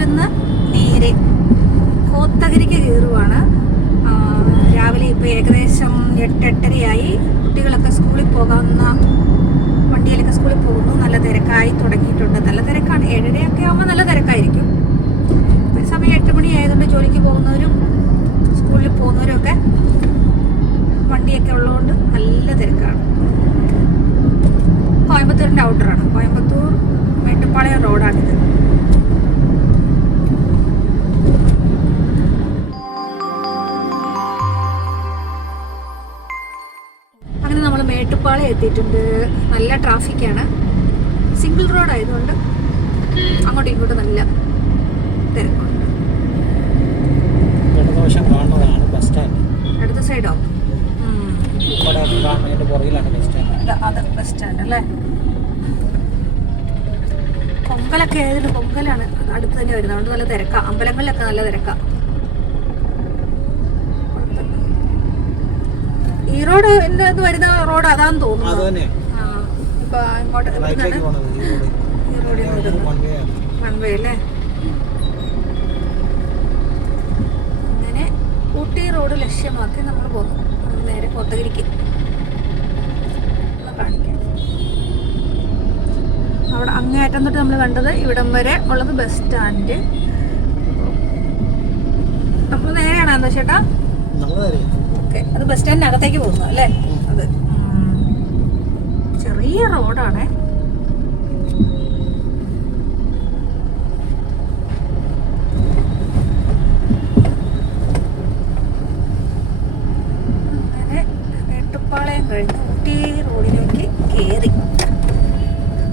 നിന്ന് നേരെ കോത്തകരിക്ക് കയറുവാണ്. രാവിലെ ഇപ്പോൾ ഏകദേശം എട്ടെട്ടരയായി. കുട്ടികളൊക്കെ സ്കൂളിൽ പോകാവുന്ന വണ്ടിയിലൊക്കെ സ്കൂളിൽ പോകുന്നു. നല്ല തിരക്കായി തുടങ്ങിയിട്ടുണ്ട്. നല്ല തിരക്കാണ്. ഏഴരയൊക്കെ ആകുമ്പോൾ നല്ല തിരക്കായിരിക്കും. സമയം എട്ട് മണി ആയതുകൊണ്ട് ജോലിക്ക് പോകുന്നവരും സ്കൂളിൽ പോകുന്നവരും ഒക്കെ വണ്ടിയൊക്കെ ഉള്ളതുകൊണ്ട് നല്ല തിരക്കാണ്. കോയമ്പത്തൂരിന്റെ ഔട്ടറാണ് കോയമ്പത്തൂർ മേട്ടുപ്പാളയം റോഡാണിത് എത്തിയിട്ടുണ്ട്. നല്ല ട്രാഫിക്കാണ്. സിംഗിൾ റോഡ് ആയതുകൊണ്ട് അങ്ങോട്ടും ഇങ്ങോട്ടും നല്ല തിരക്കുണ്ട്. അടുത്ത സൈഡോ അത് ബസ് സ്റ്റാൻഡ് അല്ലേ? പൊങ്കലൊക്കെ ആയതിന് പൊങ്കലാണ്. അടുത്ത് തന്നെ വരുന്നത്. അതുകൊണ്ട് നല്ല തിരക്കാ. അമ്പലങ്ങളിലൊക്കെ നല്ല തിരക്കാ. റോഡ് എന്റെ ഇത് വരുന്ന റോഡ് അതാന്ന് തോന്നുന്നു. ഇപ്പൊ ഇങ്ങോട്ട് അല്ലേ? അങ്ങനെ ഊട്ടി റോഡ് ലക്ഷ്യമാക്കി നമ്മൾ പോകുന്നു. നേരെ കോത്തഗിരിക്ക് കാണിക്കാം. അവിടെ അങ്ങേയറ്റം തൊട്ട് നമ്മൾ കണ്ടത് ഇവിടം വരെ ഉള്ളത് ബസ് സ്റ്റാൻഡ്. നമ്മൾ നേരെയാണ് എന്താ ചേട്ടാ? ഓക്കെ അത് ബസ് സ്റ്റാൻഡിനകത്തേക്ക് പോകുന്നു അല്ലേ? അത്. ചെറിയ റോഡാണേ. കഴിഞ്ഞ് ഊട്ടി റോഡിലേക്ക് കയറി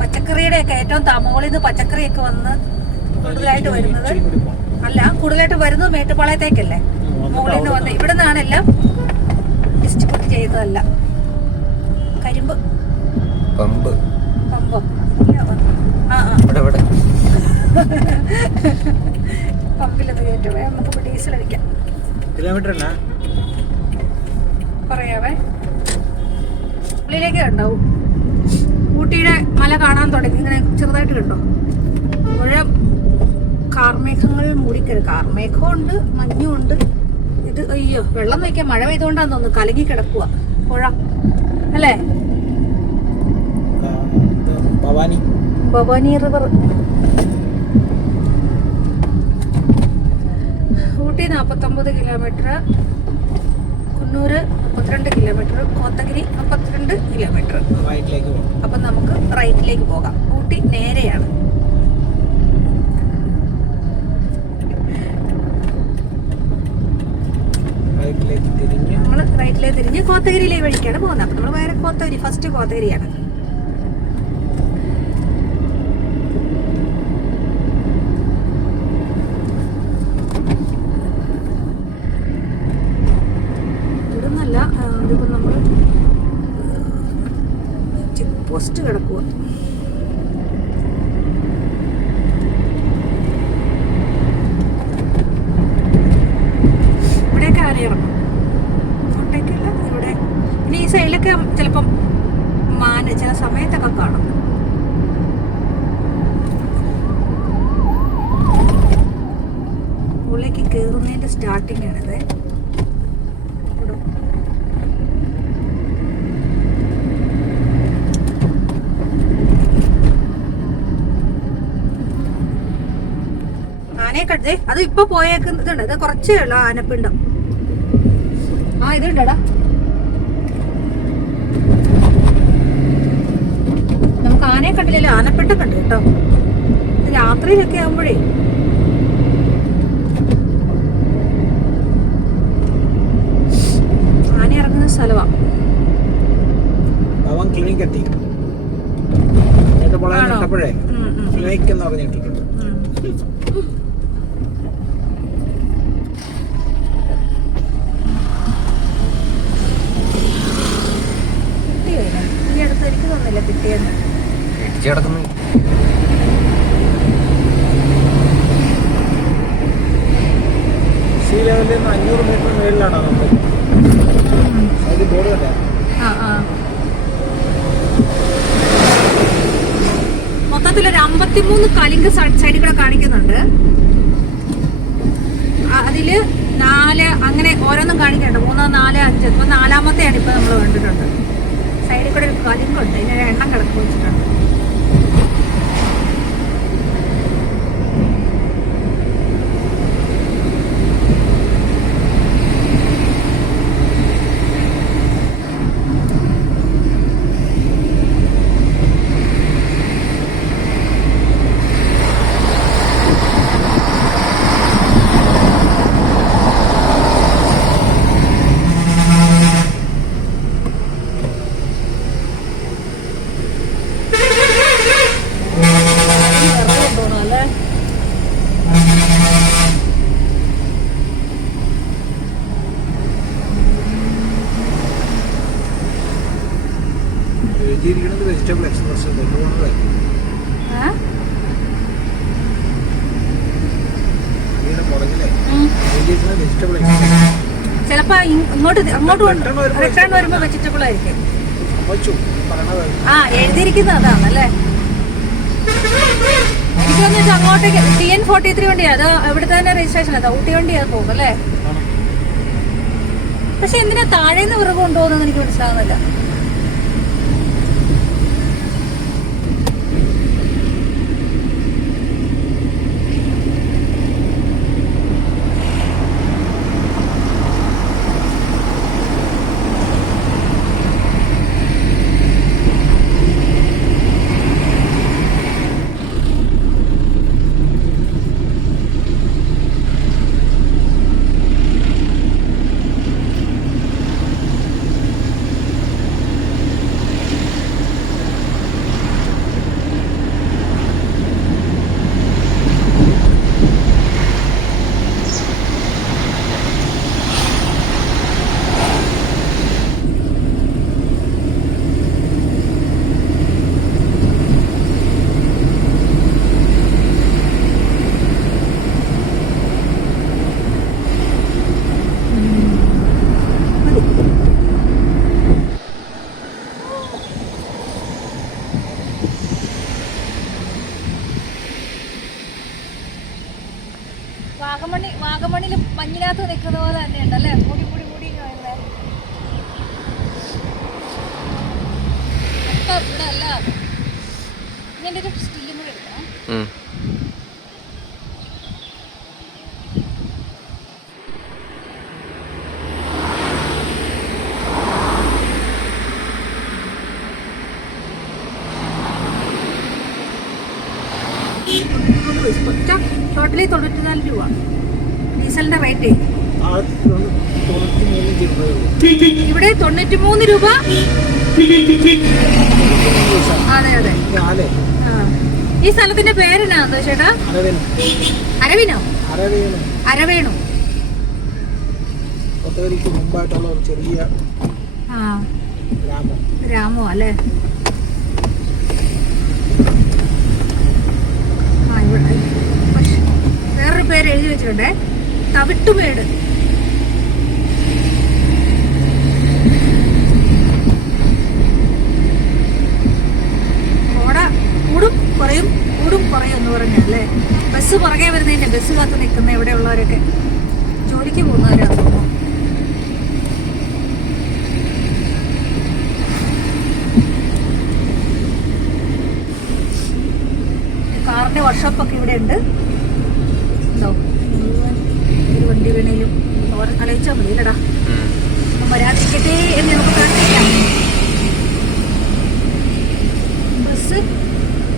പച്ചക്കറിയുടെ ഒക്കെ ഏറ്റവും തമോളിൽ നിന്ന് പച്ചക്കറിയൊക്കെ വന്ന് കൂടുതലായിട്ട് വരുന്നത്. അല്ല കൂടുതലായിട്ട് വരുന്നത് മേട്ടുപാളയത്തേക്കല്ലേ മുകളിൽ നിന്ന് വന്ന് ഇവിടെ നിന്നാണ് എല്ലാം ഡിസ്ട്രിബ്യൂട്ട് ചെയ്തതല്ല. കരിമ്പ്. പമ്പ്. പമ്പോ? പമ്പിലത് കയറ്റുവേ നമുക്ക് ഡീസൽ അടിക്കാം. കിലോമീറ്റർ അല്ല പറയാവേ ഉള്ളിലേക്ക് ഉണ്ടാവും ഊട്ടിയുടെ മല കാണാൻ തുടങ്ങി. ഇങ്ങനെ ചെറുതായിട്ട് കണ്ടോ? മുഴ കാർമേഘങ്ങൾ മൂടിക്കരുത് കാർമേഘമുണ്ട് ഉണ്ട് മഞ്ഞും ഉണ്ട്. ഇത് അയ്യോ വെള്ളം വയ്ക്കാൻ മഴ പെയ്തുകൊണ്ടാന്ന് തോന്നുന്നു കലങ്ങി കിടക്കുക പുഴ. അല്ലേ? ഭവാനി. ഭവാനി റിവർ. ഊട്ടി നാൽപ്പത്തൊമ്പത് കിലോമീറ്റർ കുന്നൂര് മുപ്പത്തിരണ്ട് കിലോമീറ്റർ കോത്തഗിരി മുപ്പത്തിരണ്ട് കിലോമീറ്റർ അപ്പം നമുക്ക് റൈറ്റിലേക്ക് പോകാം. ഊട്ടി നേരെയാണ് റൈറ്റിലേക്ക് തിരിഞ്ഞ് നമ്മൾ റൈറ്റിലേക്ക് തിരിഞ്ഞ് കോത്തഗിരിയിലെ വഴിക്കാണ് പോകുന്നത്. അപ്പം നമ്മൾ വേറെ കോത്തഗിരി ഫസ്റ്റ് കോത്തഗിരിയാണ് ഇതിപ്പം നമ്മൾ ചെക്ക് പോസ്റ്റ് കിടക്കുക ആണിത്. ആനയെ കണ്ടേ അത് ഇപ്പൊ പോയേക്കുന്നതുണ്ട് അത് കുറച്ചേ ഉള്ളു ആനപ്പിണ്ടം. ആ ഇതുണ്ടടാ. നമുക്ക് ആനയെ കണ്ടില്ലല്ലോ. ആനപ്പിണ്ടം കണ്ടു കേട്ടോ. രാത്രിയിലൊക്കെ ആകുമ്പോഴേ എനിക്ക് തോന്നില്ല കിട്ടിയെന്ന്? ഇടിച്ചു കിടക്കുന്നു. സീ ലെവലിൽ നിന്ന് അഞ്ഞൂറ് മീറ്റർ മുകളിലാണോ നമ്മൾ? അത് ബോർഡ് കണ്ടേ ആ ഒരു അമ്പത്തിമൂന്ന് മൂന്ന് കലിങ്ക് സൈഡിൽ കാണിക്കുന്നുണ്ട്. അതിൽ നാല് അങ്ങനെ ഓരോന്നും കാണിക്കുന്നുണ്ട്. മൂന്നോ നാല് അഞ്ച്. ഇപ്പൊ നാലാമത്തെയാണ് ഇപ്പൊ നമ്മൾ കണ്ടിട്ടുണ്ട്. സൈഡിൽ കൂടെ ഒരു കലിങ്കുണ്ട് ഇതിനൊരു എണ്ണം കിടക്ക് വെച്ചിട്ടുണ്ട് അല്ലേ എഴുതിയിരിക്കുന്നത് വെജിറ്റബിൾ എക്സ്പ്രസ് കൊണ്ടുപോകുന്നത് ഏഹ്? ഇതിന്റെ പുറകിലെ ഉം. എഴുതിയിരിക്കുന്നത് വെജിറ്റബിൾ എക്സ്പ്രസ് ചിലപ്പോ ഇ- ഇങ്ങോട്ട് അങ്ങോട്ട് റിട്ടേൺ വരുമ്പോ വെജിറ്റബിൾ ആയിരിക്കും. ആ എഴുതിയിരിക്കുന്നത് അതാണല്ലേ? എനിക്ക് വന്നിട്ട് അങ്ങോട്ടേക്ക് ടി എൻ ഫോർട്ടി ത്രീ വണ്ടിയാ? അത് ഇവിടുത്തെ തന്നെ രജിസ്ട്രേഷൻ അതാ ഊട്ടി വണ്ടിയാ പോകും അല്ലേ. പക്ഷെ എന്തിനാ താഴേന്ന് വിറക് കൊണ്ടുപോകുന്നത് എനിക്ക് മനസ്സിലാവുന്നില്ല. വാഗമണി വാഗമണിയിൽ മഞ്ഞിനകത്ത് നിൽക്കുന്ന പോലെ തന്നെ ഉണ്ടല്ലേ മുടി മുടി മുടി ഇങ്ങനെ വരുന്നേ. അപ്പൊ ഇവിടെ അല്ല. ഇതിന്റെ ഒരു സ്റ്റില്ലും കൂടെ എടുക്കണം. ഉം. ടോട്ടലി തൊണ്ണൂറ്റിനാല് രൂപ. ഡീസലിന്റെ റേറ്റ് തൊണ്ണൂറ്റി ഇവിടെ തൊണ്ണൂറ്റി മൂന്ന് രൂപ. അതെ അതെ. ഈ സ്ഥലത്തിന്റെ പേരെന്നാ ചേട്ടാ അരവിനോ? അരവേണം. കൊത്തകരിക്ക് മുമ്പായിട്ടുള്ള ഒരു ചെറിയ ഗ്രാമം രാമോ അല്ലേ ആ ഇവിടെ പക്ഷെ വേറൊരു പേര് എഴുതി വെച്ചിട്ടുണ്ടേ. തവിട്ടുമേട് ഓട. കൂടും കുറയും കൂടും കുറയും എന്ന് പറഞ്ഞല്ലേ ബസ് പുറകെ വരുന്നതിന്റെ ബസ് കാത്ത് നിൽക്കുന്ന ഇവിടെയുള്ളവരൊക്കെ ജോലിക്ക് പോകുന്നവരാ തോന്നുന്നു കാറിന്റെ വർക്ക്ഷോപ്പൊക്കെ ഇവിടെ ഉണ്ട് ഒരു വണ്ടി വീണേലും ഓരോ ആലോചിച്ചാൽ മതി ഇല്ലടാ വരാതിരിക്കട്ടെ എന്ന് നമുക്ക് പ്രാർത്ഥിക്കാം ബസ്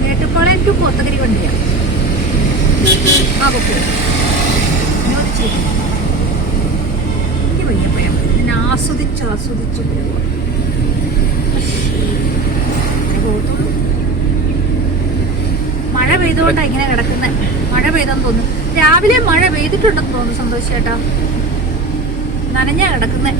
മേട്ടുപ്പാളയം ടു കോത്തകരി വണ്ടിയാണ് ആ ബുക്ക് എനിക്ക് വയ്യപ്പോയാ ഞാൻ ആസ്വദിച്ച് ആസ്വദിച്ച് പോവുക പോകത്തുള്ളൂ മഴ പെയ്തുകൊണ്ടാണ് ഇങ്ങനെ കിടക്കുന്നത് മഴ പെയ്തെന്ന് തോന്നുന്നു. രാവിലെ മഴ പെയ്തിട്ടുണ്ടെന്ന് തോന്നുന്നു സന്തോഷ് ചേട്ടാ. നനഞ്ഞാ കിടക്കുന്നേ.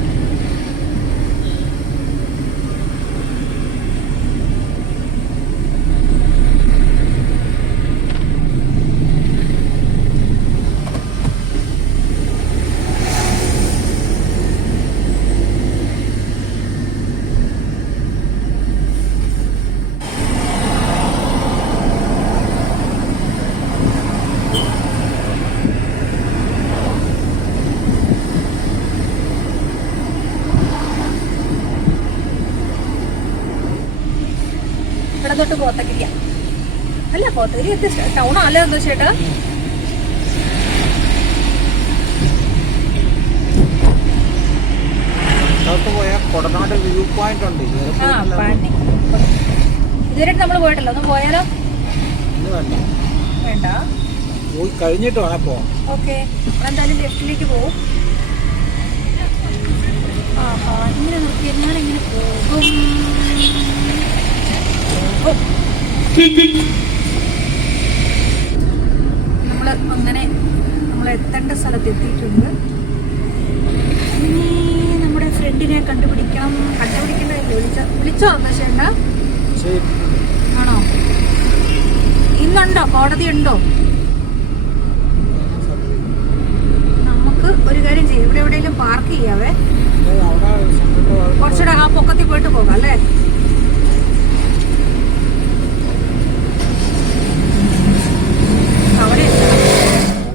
അതൊട്ട് കോത്തഗിരിയ അല്ല കോത്തഗിരി ഒക്കെ ടൗൺ അല്ല എന്താ ചേട്ടാ? കൊടനാട് വ്യൂ പോയിന്റ് ഉണ്ട്. ഇതുവരെ നമ്മൾ പോയിട്ടല്ലോ. ഒന്ന് പോയാലോ? വേണ്ട. പോയി കഴിഞ്ഞിട്ട് വേണം പോവാം ഓക്കെ. എന്തായാലും ലെഫ്റ്റിലേക്ക് ആഹാ ഇങ്ങനെ നോക്കി ഞാൻ എങ്ങനെ പോകും? നമ്മൾ അങ്ങനെ നമ്മൾ എത്തേണ്ട സ്ഥലത്ത് എത്തിയിട്ടുണ്ട്. ഇനി നമ്മുടെ ഫ്രണ്ടിനെ കണ്ടുപിടിക്കണം. കണ്ടുപിടിക്കേണ്ടതല്ലേ. വിളിച്ച വിളിച്ചോ ശരി ആണോ? ഇന്നുണ്ടോ? കോടതി ഉണ്ടോ? നമുക്ക് ഒരു കാര്യം ചെയ്യാം. ഇവിടെ എവിടെയെങ്കിലും പാർക്ക് ചെയ്യാവേ? കുറച്ചുകൂടെ ആ പൊക്കത്തിൽ പോയിട്ട് പോകാം അല്ലേ?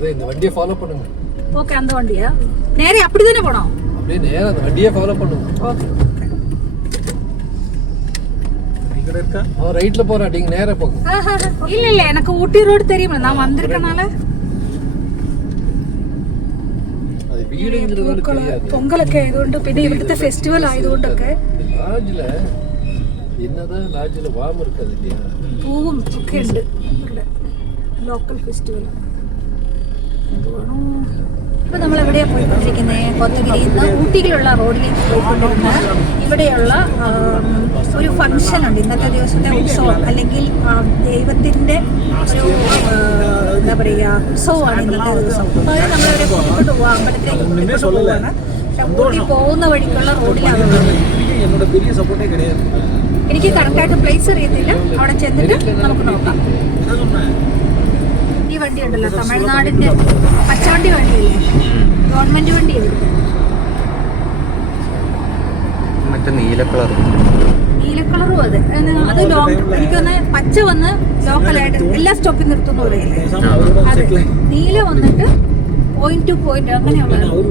அதே இந்த வண்டியை ஃபாலோ பண்ணுங்க ഓക്കെ അന്ത വണ്ടിയാ നേരെ അപ്പടി തന്നെ പോണോ அப்படியே நேரா அந்த வண்டியை ஃபாலோ பண்ணுங்க ഓക്കെ ഇവിടെ இருக்க அவன் ரைட்ல போறா நீங்க நேரா போங்க இல்ல இல்ல எனக்கு ஊட்டி ரோடு தெரியுமா நான் வந்திருக்கனால அது வீடுங்கிறதால தெரியாது പൊങ്കലൊക്കെ ആയതുകൊണ്ട് പിന്നെ ഇവിടുത്തെ ഫെസ്റ്റിവൽ ആയതുകൊണ്ടൊക്കെ லாட்ஜில் என்னதான் லாட்ஜில் வார்ம் இருக்காது இல்லையா പൂവും ഒക്കെ ഉണ്ട് ഇവിടെ ലോക്കൽ ഫെസ്റ്റിവൽ ഇപ്പോൾ നമ്മൾ എവിടെയാ പോയിക്കൊണ്ടിരിക്കുന്നത് കൊത്തഗിരിയിൽ ഊട്ടിയിലുള്ള റോഡിലേക്ക് പോയിക്കൊണ്ടിരുന്ന ഇവിടെയുള്ള ഒരു ഫംഗ്ഷൻ ഉണ്ട്. ഇന്നത്തെ ദിവസത്തെ ഉത്സവം. അല്ലെങ്കിൽ ദൈവത്തിന്റെ ഒരു എന്താ പറയാ ഉത്സവമാണ് ഇന്നത്തെ ദിവസം. അതായത് അത് നമ്മളിവിടെ കൂട്ടിക്കൊണ്ട് പോവാ. അമ്പലത്തിലേക്ക് പോവാണ്. പക്ഷെ ഊട്ടി പോകുന്ന വഴിക്കുള്ള റോഡിലാണ് എനിക്ക് കറക്റ്റായിട്ട് പ്ലേസ് അറിയത്തില്ല. അവിടെ ചെന്നിട്ട് നമുക്ക് നോക്കാം. വണ്ടി ഉണ്ടല്ലോ തമിഴ്നാടിന്റെ പച്ചവണ്ടി വണ്ടിയല്ലേ ഗവൺമെന്റ് വണ്ടി മറ്റേ നീല കളർ നീല കളറും അത് അത് ലോങ് എനിക്ക് തോന്നുന്നു പച്ച വന്ന് ലോക്കലായിട്ട് എല്ലാ സ്റ്റോപ്പിൽ നിർത്തുന്ന പോലെ അതെ നീല വന്നിട്ട് പോയിന്റ് ടു പോയിന്റ് അങ്ങനെയുള്ളത് അവർ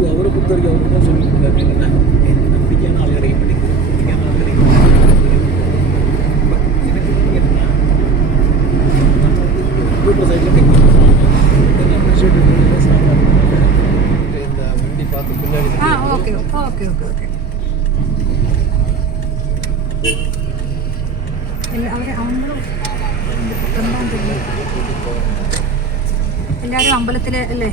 ആ ഓക്കെ ഓക്കെ ഓക്കെ ഓക്കെ എല്ലാരും അമ്പലത്തിലെ അല്ലേ?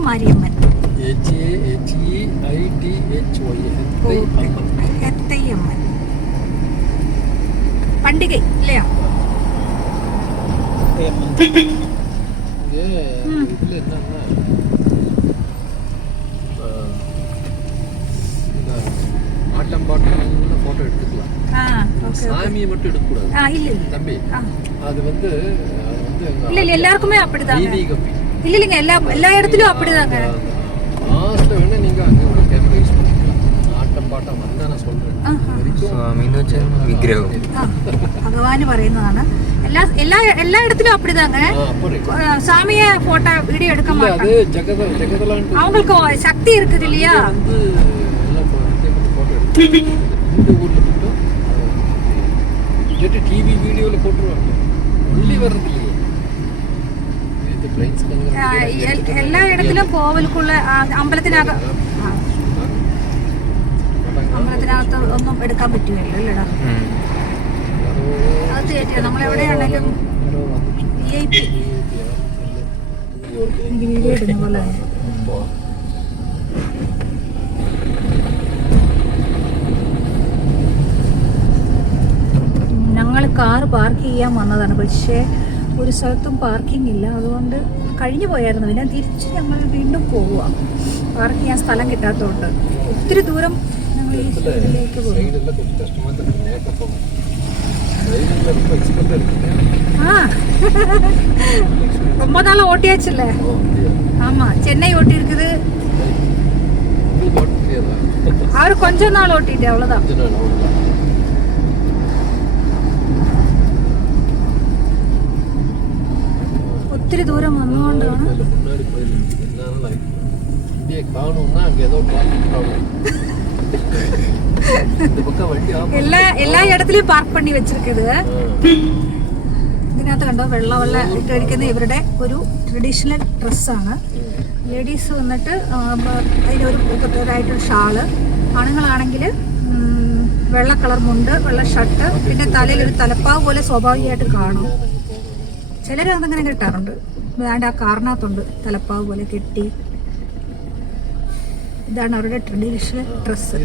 മാരിയമ്മൻ ஆ ஓகே சாமியை மட்டும் எடுக்கக்கூடாது. ஆ இல்ல இல்ல. தம்பி அது வந்து இல்ல இல்ல எல்லாருக்குமே ஐதீகம் இல்ல இல்லைங்க எல்லா எல்லா இடத்துலயும் அப்படிதாங்க. லாஸ்ட்ல வேணா நீங்க அங்க ஒரு கேமரா யூஸ் பண்ணிக்கலாம். ஆட்டம் பாட்டம் வந்தா நான் சொல்றேன் ആഹാ. സ്വാമിന്ന് വെച്ചാൽ വിഗ്രഹം ആ ഭഗവാന് പറയുന്നതാണ് എല്ലാ എല്ലാ എല്ലായിടത്തിലും அப்படிதாங்க அப்புறம் சாமிய போட்டோ வீடியோ எடுக்க இல்ல அது மாட்டாங்க ஜெகத ஜெகதலான்ட்டு அவங்களுக்கு சக்தி இருக்குது இல்லையா வந்து எல்லாம் போட்டோ எடுத்து இந்த ஊர்ல மட்டும் இல்லாட்டி டிவி வீடியோல போட்டுருவாங்க உள்ளி வர்றது இல்லையே இது பிளைன்ஸ் ആ, എൽ- അമ്പലത്തിനകത്ത് ഒന്നും എടുക്കാൻ പറ്റുകയല്ലോ അല്ലേടാ അത് കയറ്റിയ നമ്മളെവിടെയാണെങ്കിലും വി ഐ പി എനിക്ക് വീഡിയോ ഇടുന്ന പോലെ ഞങ്ങൾ കാർ പാർക്ക് ചെയ്യാൻ വന്നതാണ്. പക്ഷേ ഒരു സ്ഥലത്തും പാർക്കിംഗ് ഇല്ല. അതുകൊണ്ട് കഴിഞ്ഞു പോയായിരുന്നു. പിന്നെ തിരിച്ച് ഞങ്ങൾ വീണ്ടും പോവുക പാർക്ക് ചെയ്യാൻ സ്ഥലം കിട്ടാത്തതുകൊണ്ട് ഒത്തിരി ദൂരം ഞങ്ങൾ ഈ സൈഡിലേക്ക് പോകും சைடுல கொஞ்சம் கஷ்டமா தான் இருக்கு நேக்க போகும் சைடுல ரொம்ப எக்ஸ்பெக்ட் இருக்குங்க ஆ ரொம்ப நாள் ஓட்டியாச்சுல்ல ஓ அப்படியா ஆமா சென்னை ஓட்டி இருக்குது உங்களுக்கு ஓட்ட தெரியாதா அவர் கொஞ்ச நாள் ஓட்டிட்டு அவ்வளவுதான் கொஞ்ச நாள் அவ்வளோதான் ഒത്തിരി ദൂരം വന്നുകൊണ്ടാണ് கோயில் முன்னாடி கோயில் இருக்குது என்ன ஆனாலும் வண்டியை காணும்னா அங்க ஏதோ டிராஃபிக் ப்ராப்ளம் இந்த பக்கம் வண்டி ஆஃப் എല്ലാ എല്ലാ ഇടത്തിലും പാർക്ക് പണി വെച്ചിരിക്കുന്നത് ഇതിനകത്ത് കണ്ടോ വെള്ള വെള്ള ഇട്ടിരിക്കുന്ന ഇവരുടെ ഒരു ട്രഡീഷണൽ ഡ്രസ്സാണ് ലേഡീസ് വന്നിട്ട് ആ, ബ- അതിനൊരു പ്രത്യേകമായിട്ടൊരു ഷാള് ആണുങ്ങളാണെങ്കിൽ വെള്ള കളർ മുണ്ട് വെള്ള ഷർട്ട് പിന്നെ തലയിൽ ഒരു തലപ്പാവ് പോലെ സ്വാഭാവികമായിട്ട് കാണും ചിലർ അതങ്ങനെ കെട്ടാറുണ്ട് വേണ്ട ആ കാറിനകത്തുണ്ട് തലപ്പാവ് പോലെ കെട്ടി ഇതാണ് അവരുടെ ട്രഡീഷണൽ ഡ്രസ്സ്.